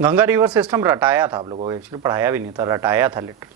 Ganga river system रटाया था आप लोगों को, एक्चुअली पढ़ाया भी नहीं था, रटाया था लिटरली।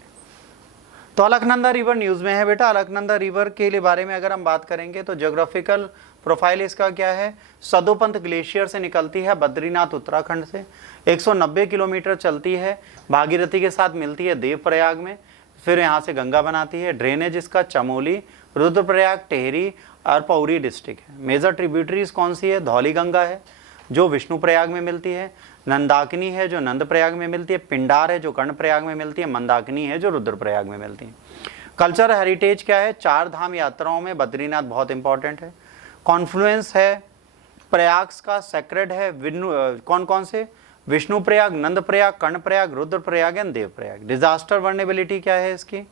तो अलकनंदा रिवर न्यूज़ में है बेटा। अलकनंदा रिवर के लिए बारे में अगर हम बात करेंगे तो ज्योग्राफिकल प्रोफाइल इसका क्या है, सदोपंत ग्लेशियर से निकलती है बद्रीनाथ उत्तराखंड से, 190 किलोमीटर चलती है, भागीरथी के साथ मिलती है देवप्रयाग में, फिर यहाँ से गंगा बनाती है। ड्रेनेज इसका चमोली, रुद्रप्रयाग, टेहरी और पौरी डिस्ट्रिक्ट है। मेजर ट्रिब्यूटरीज कौन सी है, धौली गंगा है जो विष्णुप्रयाग में मिलती है, नंदाकिनी है जो नंदप्रयाग में मिलती है, पिंडार है जो कर्णप्रयाग में मिलती है, मंदाकिनी है जो रुद्रप्रयाग में मिलती है। कल्चर हेरिटेज क्या है, 4 धाम यात्राओं में बद्रीनाथ बहुत इंपॉर्टेंट है। कॉन्फ्लुएंस है प्रयाग का, सेक्रेड है कौन कौन से, Vishnuprayag, Nandprayag, Karnaprayag, Rudraprayag and Devprayag. Disaster vulnerability क्या है इसकी,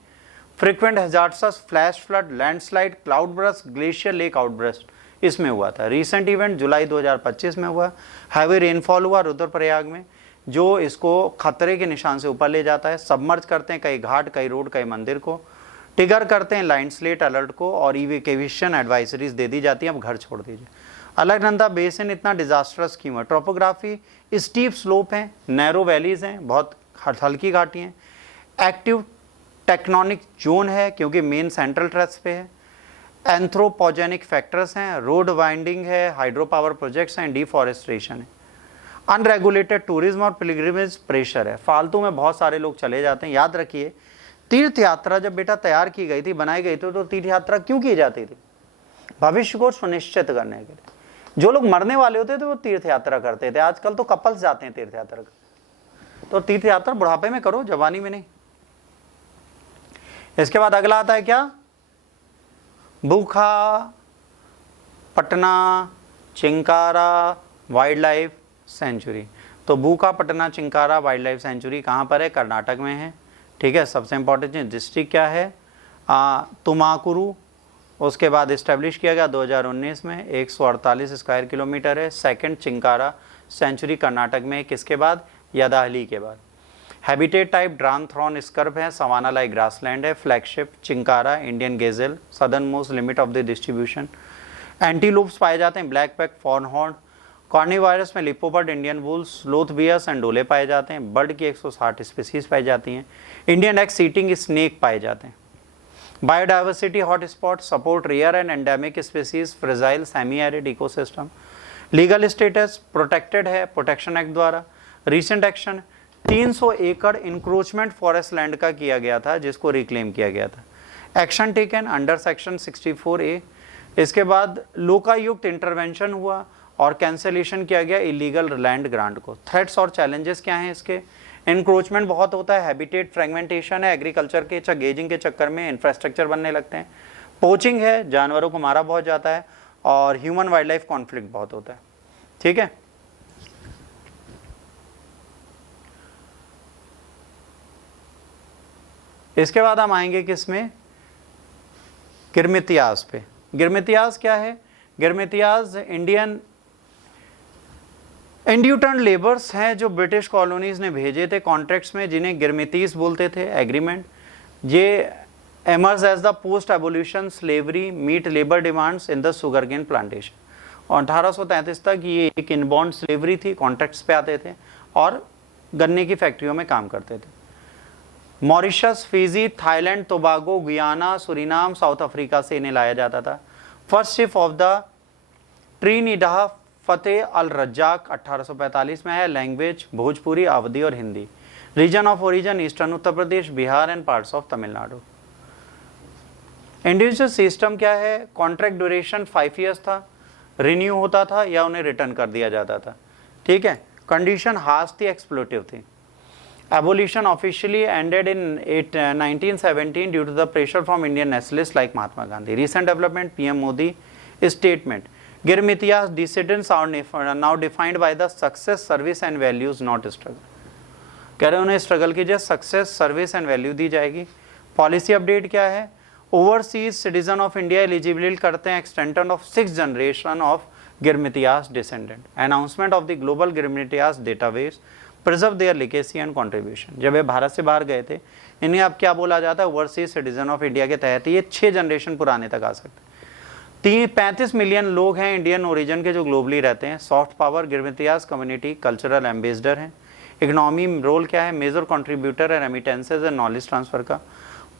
frequent hazards, flash flood, landslide, cloud burst, glacier lake outburst इसमें हुआ था। रीसेंट इवेंट जुलाई 2025 में हुआ। हैवी रेनफॉल हुआ रुद्रप्रयाग में जो इसको खतरे के निशान से ऊपर ले जाता है। सबमर्ज करते हैं कई घाट, कई रोड, कई मंदिर को। टिगर करते हैं लैंडस्लाइड अलर्ट को और इवेक्यूएशन एडवाइजरीज दे दी जाती हैं, अब घर छोड़ दीजिए। अलकनंदा बेसिन इतना डिजास्टरस क्यों है, ट्रोपोग्राफी स्टीप स्लोप है, नैरो वैलीज हैं, बहुत हल्की घाटी हैं। एक्टिव टेक्टोनिक जोन है क्योंकि मेन सेंट्रल ट्रेस पे है। एंथ्रोपोजेनिक फैक्टर्स हैं, रोड वाइंडिंग है, हाइड्रो पावर प्रोजेक्ट्स हैं, डिफॉरेस्टेशन है। अनरेगुलेटेड टूरिज्म और पिलग्रिमेज प्रेशर है, फालतू में बहुत सारे लोग चले जाते हैं। याद रखिए तीर्थ यात्रा जब बेटा तैयार की गई थी, बनाई गई थी, तो तीर्थ यात्रा क्यों की जाती थी, भविष्य को सुनिश्चित करने के लिए। जो लोग मरने वाले होते थे वो तीर्थ यात्रा करते थे। आजकल तो कपल्स जाते हैं तीर्थ यात्रा कर, तो तीर्थ यात्रा बुढ़ापे में करो, जवानी में नहीं। इसके बाद अगला आता है क्या, भूखा Patna chinkara wild life sanctuary. तो भूखा Patna chinkara wild life sanctuary कहाँ पर है, कर्नाटक में है। ठीक है, सबसे इंपॉर्टेंट डिस्ट्रिक्ट क्या है, तुमाकुरू। उसके बाद इस्टेब्लिश किया गया 2019 में, 148 स्क्वायर किलोमीटर है। सेकंड चिंकारा सेंचुरी कर्नाटक में, किसके बाद, यदाहली के बाद। हैबिटेट टाइप ड्रानथ्रॉन स्कर्प है, सवाना लाइक ग्रासलैंड है। Flagship chinkara Indian gazelle, southern most limit of the distribution. Antelopes पाए जाते हैं, ब्लैक पैक फॉर्नहॉर्न। कॉर्निवायरस में leopard, Indian wolves, sloth bears and dhole पाए जाते हैं। बर्ड की 160 स्पीसीज पाई जाती हैं। इंडियन एक्स ईटिंग स्नेक पाए जाते हैं। Biodiversity hotspot, support rare and endemic species, fragile semi arid ecosystem. Legal status protected है प्रोटेक्शन एक्ट द्वारा। रिसेंट एक्शन 300 एकड़ इंक्रोचमेंट फॉरेस्ट लैंड का किया गया था जिसको रिक्लेम किया गया था। Action taken under section 64A। इसके बाद लोकायुक्त इंटरवेंशन हुआ और कैंसलेशन किया गया इलीगल लैंड ग्रांट को। थ्रेट्स और चैलेंजेस क्या हैं इसके, इंक्रोचमेंट बहुत होता है, हैबिटेट फ्रेगमेंटेशन है, एग्रीकल्चर के गेजिंग के चक्कर में इंफ्रास्ट्रक्चर बनने लगते हैं, पोचिंग है, जानवरों को मारा बहुत जाता है, और ह्यूमन वाइल्ड लाइफ कॉन्फ्लिक्ट बहुत होता है। ठीक है, इसके बाद हम आएंगे किसमें, गिरमितियाज पे। गिरमितियाज क्या है, गिरमितियाज इंडियन इंड्यूटर्न लेबर्स हैं जो ब्रिटिश कॉलोनीज ने भेजे थे कॉन्ट्रैक्ट्स में, जिन्हें गिरमितीज बोलते थे एग्रीमेंट। ये emerge as the post abolition slavery meet labour demands in the sugarcane plantation. और 1833 तक ये एक इनबॉर्न स्लेवरी थी, कॉन्ट्रैक्ट्स पे आते थे और गन्ने की फैक्ट्रियों में काम करते थे। Mauritius, Fiji, Thailand, Tobago, Guyana, Suriname, South Africa से इन्हें लाया जाता था। First ship of the Trinidad फतेह अल रज्जाक 1845 में है। लैंग्वेज भोजपुरी, अवधी और Hindi. Region of origin eastern Uttar Pradesh, Bihar and parts of Tamil Nadu. Individual system क्या है, कॉन्ट्रैक्ट ड्यूरेशन 5 ईयर्स था, रिन्यू होता था या उन्हें रिटर्न कर दिया जाता था। ठीक है, कंडीशन हार्श थी, एक्सप्लोटिव थी। Abolition officially ended in 1917 due to the pressure from Indian nationalists like Mahatma Gandhi. Recent development, PM Modi statement. Girmitiyas dissidents are now defined by the success, service and values, not struggle. कह रहे उन्हें struggle कीजिए, success, service and value दी जाएगी। Policy update क्या है, overseas citizen of India eligible करते हैं extension of 6 generation of Girmitiyas descendant. Announcement of the global Girmitiyas database, preserve their legacy and contribution. जब ये भारत से बाहर गए थे, इन्हें अब क्या बोला जाता है, ओवरसीज सिटीजन ऑफ इंडिया के तहत ये 6 जनरेशन पुराने तक आ सकते हैं। 35 मिलियन लोग हैं इंडियन ओरिजिन के जो ग्लोबली रहते हैं। Soft power, Girmitiyas community cultural ambassador हैं। इकोनॉमी रोल क्या है, मेजर कंट्रीब्यूटर है रेमिटेंसेज एंड नॉलेज ट्रांसफ़र का।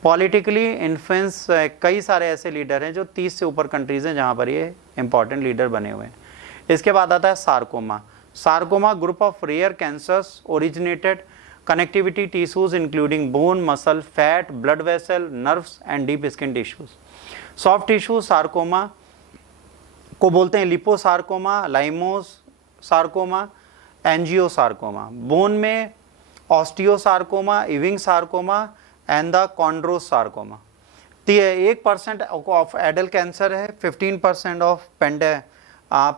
पॉलिटिकली इन्फ्लुएंस कई सारे ऐसे लीडर हैं जो 30 से ऊपर कंट्रीज़ हैं जहाँ पर ये इंपॉर्टेंट लीडर बने हुए हैं। इसके बाद आता है sarcoma. Sarcoma group of rare cancers originated connectivity tissues including bone, muscle, fat, blood vessel, nerves and deep skin tissues. Soft tissue sarcoma को बोलते हैं liposarcoma, leiomyosarcoma, angiosarcoma. Bone में osteosarcoma, Ewing sarcoma and the chondrosarcoma. 1% of adult cancer है, 15% of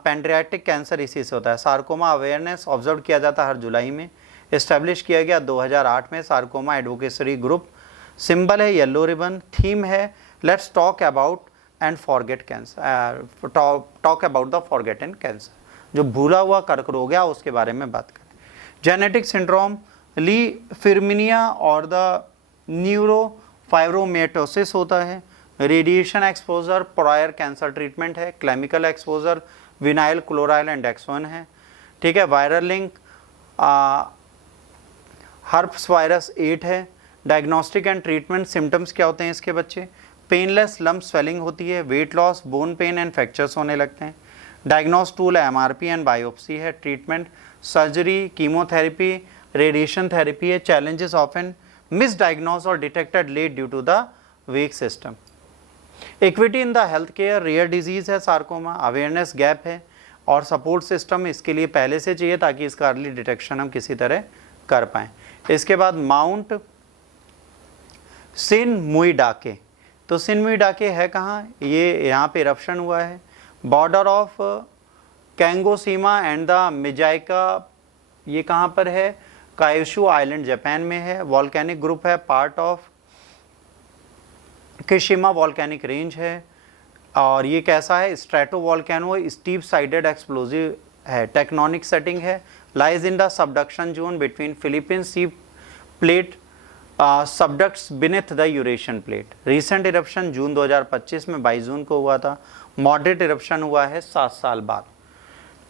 पेंड्रियाटिक cancer इसी से होता है। Sarcoma awareness observe किया जाता है हर जुलाई में। इस्टेब्लिश किया गया 2008 में सार्कोमा एडवोकेसी ग्रुप। सिंबल है येलो रिबन। थीम है let's talk about and forget cancer, talk about the forgotten cancer, जो भूला हुआ कर्क रोग है उसके बारे में बात करें। जेनेटिक सिंड्रोम, ली फिर्मिनिया और द न्यूरोफाइब्रोमेटोसिस होता है। Radiation exposure, prior cancer treatment है। केमिकल एक्सपोजर, विनाइल क्लोराइल एंड डेक्सोन है। ठीक है। वायरल लिंक हर्प्स वायरस 8 है। डायग्नोस्टिक एंड ट्रीटमेंट सिम्टम्स क्या होते हैं इसके बच्चे, पेनलेस लम्प स्वेलिंग होती है, weight loss, bone pain and fractures होने लगते हैं। डायग्नोस टूल है MRP एंड बायोप्सी है। Treatment surgery, chemotherapy, radiation therapy है। चैलेंजेस ऑफन मिसडायग्नोज और detected late due to the weak system. Equity in the health care, rare disease है sarcoma. Awareness gap है और सपोर्ट सिस्टम इसके लिए पहले से चाहिए ताकि इसका अर्ली डिटेक्शन हम किसी तरह कर पाएँ। इसके बाद माउंट सिनमुइडाके, तो सिनमुइडाके है कहाँ, ये यहाँ पे इरप्शन हुआ है। Border of Kagoshima and the Miyazaki, ये कहाँ पर है, कायोशु आइलैंड जापान में है। वॉल्केनिक ग्रुप है, part of Kirishima volcanic range है। और ये कैसा है, stratovolcano, steep sided explosive है। टेक्टोनिक सेटिंग है, lies in the subduction zone between Philippines sea plate subducts beneath the Eurasian plate. Recent eruption June 2025 में 22 जून को हुआ था। मॉडरेट इरप्शन हुआ है 7 साल बाद।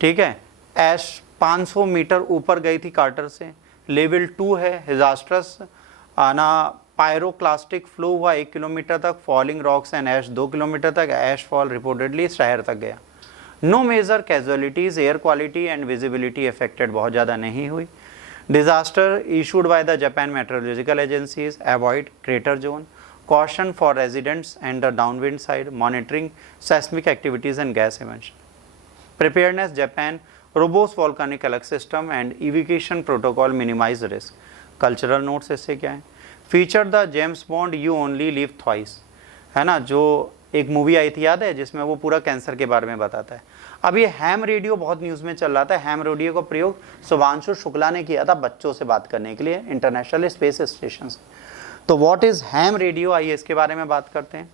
ठीक है। ऐश 500 मीटर ऊपर गई थी कार्टर से। लेवल 2 है, डिजास्टर्स पायरोक्लास्टिक फ्लो हुआ 1 किलोमीटर तक। Falling rocks and ash 2 kilometre तक। ऐश फॉल रिपोर्टेडली शहर तक गया। No major casualties, air quality and visibility affected बहुत ज़्यादा नहीं हुई। Disaster issued by the Japan meteorological agencies, avoid crater zone, caution for residents and the downwind side, monitoring seismic activities and gas emission. Preparedness, Japan, robust volcanic alert system and evacuation protocol minimize risk. Cultural notes इससे क्या है, feature the James Bond You Only Live Twice, है ना, जो एक movie आई थी याद है जिसमें वो पूरा कैंसर के बारे में बताता है। अब ये हैम रेडियो बहुत न्यूज़ में चल रहा था। हैम रेडियो का प्रयोग शुभांशु शुक्ला ने किया था बच्चों से बात करने के लिए इंटरनेशनल स्पेस स्टेशन से। तो व्हाट इज हैम रेडियो, आइए इसके बारे में बात करते हैं।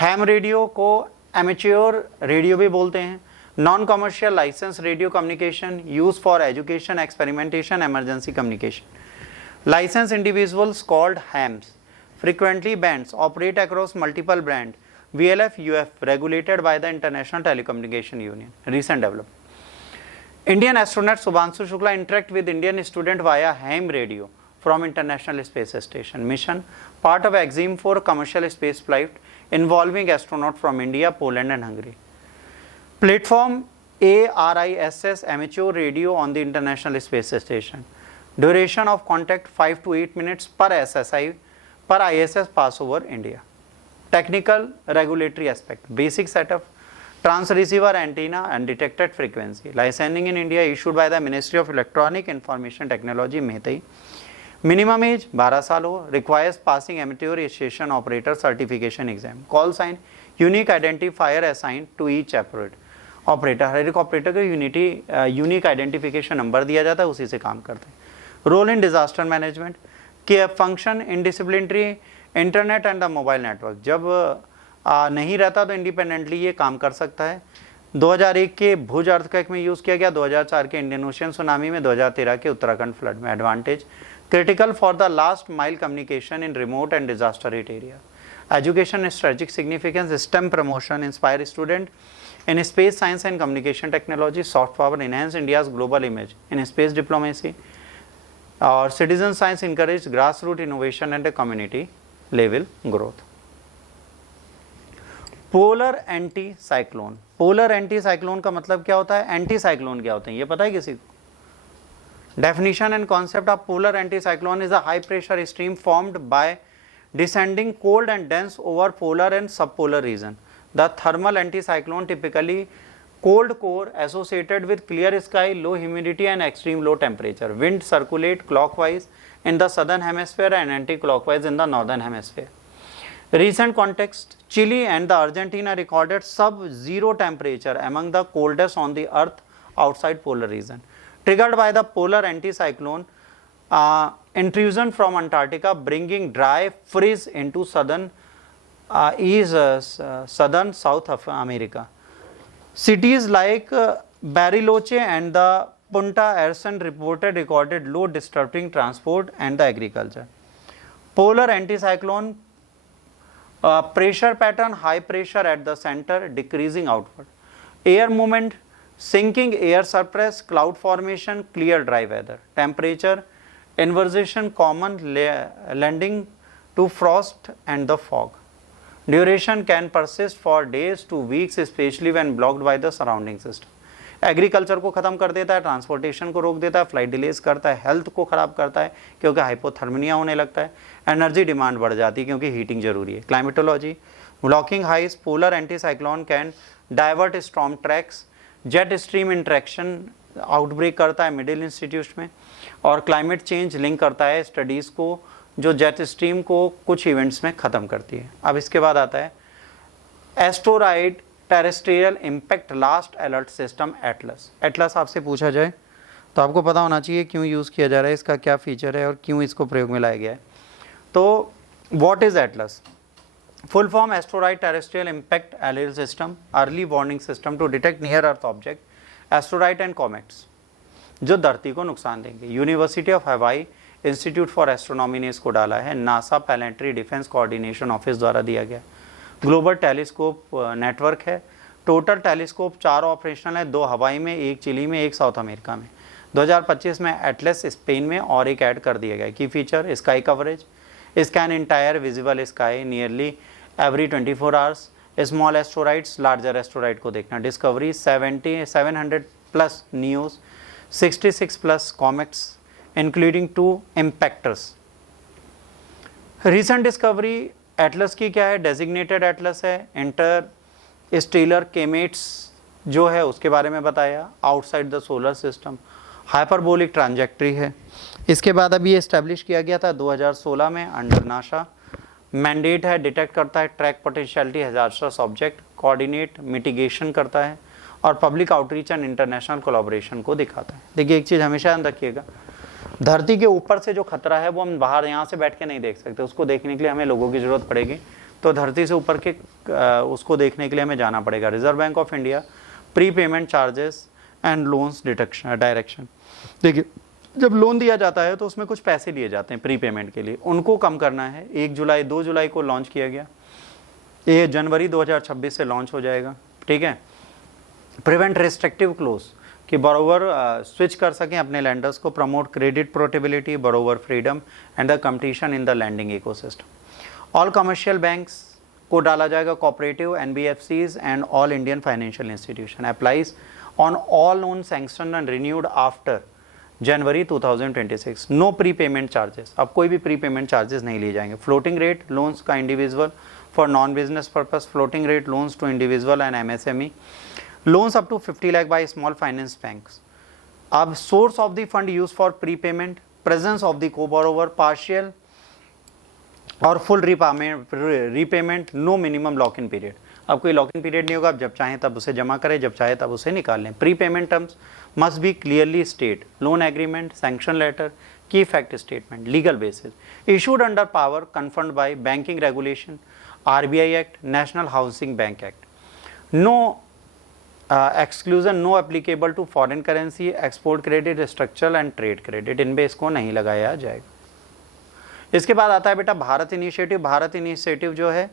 हैम रेडियो को एमेच्योर रेडियो भी बोलते हैं। Non commercial licence radio communication, use for education, experimentation, emergency communication. Licence individuals called hams, frequently bands operate across multiple brand, VLF UF regulated by the International Telecommunication Union. Recent development, Indian astronaut Subhanshu Shukla interact with Indian student via ham radio from International Space Station mission, part of EXIM 4 commercial space flight involving astronaut from India, Poland and Hungary. Platform ARISS amateur radio on the International Space Station. Duration of contact 5 to 8 minutes per SSI per ISS pass over India. Technical regulatory aspect, basic setup, transceiver antenna and detected frequency. Licensing in India issued by the Ministry of Electronic Information Technology, MEHTI. Minimum age 12 साल हो. Requires passing amateur station operator certification exam. Call sign, unique identifier assigned to each operator. हर एक operator को unique identification number दिया जाता है, उसी से काम करते हैं. रोल इन डिजास्टर मैनेजमेंट के function in disciplinary internet and the mobile network. जब नहीं रहता तो इंडिपेंडेंटली ये काम कर सकता है. 2001 के भुज अर्थक्वेक में यूज़ किया गया, 2004 के इंडियन ओशियन सुनामी में, 2013 के उत्तराखंड फ्लड में. Advantage, critical for the last mile communication in remote and disaster hit area. Education strategic significance, stem promotion, inspire student in space science and communication technology. Soft power, enhance India's global image in space diplomacy. और citizen science encourage grass root innovation and community level growth. Polar anti cyclone, polar anti cyclone का मतलब क्या होता है, anti cyclone क्या होते हैं ये पता है किसी को? Definition and concept of polar anticyclone is a high pressure stream formed by descending cold and dense over polar and subpolar region. The thermal anticyclone typically cold core associated with clear sky, low humidity and extreme low temperature. Wind circulate clockwise in the southern hemisphere and anti-clockwise in the northern hemisphere. Recent context, Chile and the Argentina recorded sub-zero temperature among the coldest on the earth outside polar region. Triggered by the polar anticyclone intrusion from Antarctica, bringing dry freeze into southern South of America. Cities like Bariloche and the Punta Arenas recorded low, disrupting transport and the agriculture. Polar anticyclone pressure pattern, high pressure at the center, decreasing outward. Air movement, sinking air surface, cloud formation, clear dry weather. Temperature, inversion common, lending to frost and the fog. Duration can persist for days to weeks, especially when blocked by the surrounding system. Agriculture को ख़त्म कर देता है, transportation को रोक देता है, flight delays करता है, हेल्थ को ख़राब करता है क्योंकि हाइपोथर्मिया होने लगता है, एनर्जी डिमांड बढ़ जाती है क्योंकि हीटिंग जरूरी है. Climatology, blocking highs, polar anticyclone can divert storm tracks, jet stream interaction outbreak करता है मिडिल इंस्टीट्यूट में, और क्लाइमेट चेंज लिंक करता है स्टडीज़ को जो जेट स्ट्रीम को कुछ इवेंट्स में ख़त्म करती है. अब इसके बाद आता है asteroid terrestrial impact last alert system Atlas. Atlas आपसे पूछा जाए तो आपको पता होना चाहिए क्यों यूज़ किया जा रहा है, इसका क्या फीचर है और क्यों इसको प्रयोग में लाया गया है. तो what is Atlas? Full form asteroid terrestrial impact alert system, early warning system to detect near earth object, asteroid and comets जो धरती को नुकसान देंगे. University of Hawaii institute for astronomy ने इसको डाला है. NASA planetary defence coordination office द्वारा दिया गया. ग्लोबल टेलीस्कोप नेटवर्क है. टोटल टेलीस्कोप 4 ऑपरेशनल है, 2 हवाई में, 1 चिली में, 1 साउथ अमेरिका में. 2025 में एटलस स्पेन में और एक ऐड कर दिया गया. Key feature sky coverage, scan entire visible sky nearly every 24 hours, small asteroids larger asteroid को देखना. Discovery 700 plus NEOs, 66 plus comets including 2 impactors. Recent discovery ATLAS की क्या है? डेजिग्नेटेड एटलस है. इंटर स्टेलर केमेट्स जो है उसके बारे में बताया. Outside the solar system, hyperbolic trajectory है. इसके बाद अभी एस्टेब्लिश किया गया था 2016 में अंडर नासा. मैंडेट है, डिटेक्ट करता है track potentiality hazards object, coordinate mitigation करता है और public outreach and international collaboration को दिखाता है. देखिए एक चीज़ हमेशा ध्यान रखिएगा, धरती के ऊपर से जो खतरा है वो हम बाहर यहाँ से बैठ के नहीं देख सकते. उसको देखने के लिए हमें लोगों की ज़रूरत पड़ेगी. तो धरती से ऊपर के उसको देखने के लिए हमें जाना पड़ेगा. Reserve bank of India pre payment charges and loans detection direction. देखिए जब लोन दिया जाता है तो उसमें कुछ पैसे लिए जाते हैं प्री पेमेंट के लिए, उनको कम करना है. 1 जुलाई 2 जुलाई को लॉन्च किया गया, ये जनवरी 2026 से लॉन्च हो जाएगा. ठीक है. प्रिवेंट रिस्ट्रिक्टिव क्लोज कि बरोवर स्विच कर सकें अपने लैंडर्स को. Promote credit portability, borrower freedom and the competition in the lending ecosystem. All commercial banks को डाला जाएगा cooperative, NBFCs and all Indian financial institution. Applies on all loan sanction and renewed after January 2026. No prepayment charges, अब कोई भी prepayment charges नहीं लिए जाएंगे. Floating rate loans का individual for non business purpose, floating rate loans to individual and MSME, loans up to 50 lakh by small finance banks. अब source of the fund used for prepayment, presence of the co-borrower, partial और full repayment, no minimum lock-in period. अब कोई lock-in period नहीं होगा, अब जब चाहें तब उसे जमा करें, जब चाहे तब उसे निकाल लें. Prepayment terms must be clearly state. Loan agreement, sanction letter, key fact statement, legal basis, issued under power confirmed by banking regulation, RBI act, national housing bank act. No exclusion, no applicable to foreign currency, export credit, structural and trade credit, इन पे इसको नहीं लगाया जाएगा. इसके बाद आता है बेटा भारत इनिशिएटिव. भारत इनिशिएटिव जो है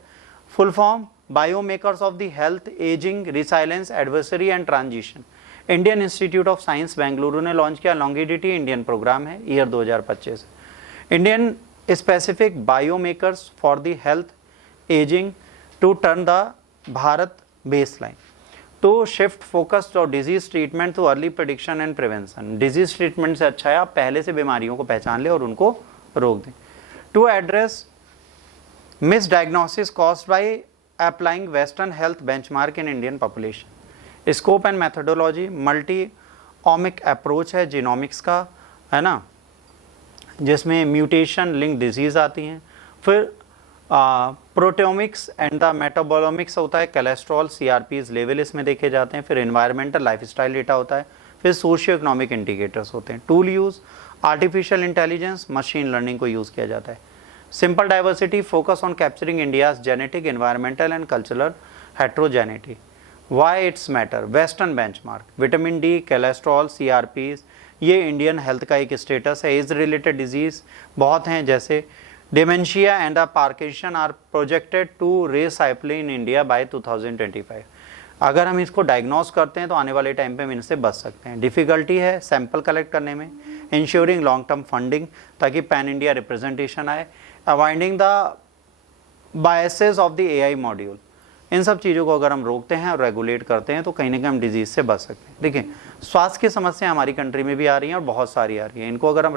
full form biomarkers of the health, ageing, resilience, adversary and transition. Indian Institute of Science Bengaluru ने लॉन्च किया, लॉन्गिडिटी इंडियन प्रोग्राम है, year 2025। Indian specific biomarkers for the health ageing to turn the Bharat baseline, to shift focused और disease treatment to early prediction and prevention. Disease treatment से अच्छा है आप पहले से बीमारियों को पहचान ले और उनको रोक दें। To address mis diagnosis caused by applying western health benchmark in Indian population. Scope and methodology multi omic approach है जीनोमिक्स का, है ना, जिसमें म्यूटेशन लिंक डिजीज आती हैं। फिर प्रोटेओमिक्स एंड द मेटाबोलोमिक्स होता है, कोलेस्ट्रॉल सीआरपीज लेवल इसमें देखे जाते हैं। फिर एनवायरमेंटल लाइफस्टाइल डेटा होता है। फिर सोशियो इकोनॉमिक इंडिकेटर्स होते हैं। Tool use artificial intelligence machine learning को यूज़ किया जाता है। Simple diversity focus on capturing India's genetic environmental and cultural heterogeneity. Why it's matter, western benchmark, vitamin D, cholesterol, CRPs, ये इंडियन हेल्थ का एक status है। एज रिलेटेड डिजीज बहुत हैं, जैसे dementia and the Parkinson are projected to recycle in India by 2025। अगर हम इसको डायग्नोस करते हैं तो आने वाले टाइम पे हम इनसे बच सकते हैं। डिफ़िकल्टी है सैंपल कलेक्ट करने में, इंश्योरिंग लॉन्ग टर्म फंडिंग ताकि पैन इंडिया रिप्रेजेंटेशन आए, avoiding the biases of the AI module. इन सब चीज़ों को अगर हम रोकते हैं और रेगुलेट करते हैं तो कहीं ना कहीं हम डिजीज़ से बच सकते हैं। देखिए स्वास्थ्य की समस्या हमारी कंट्री में भी आ रही हैं और बहुत सारी आ रही हैं, इनको अगर हम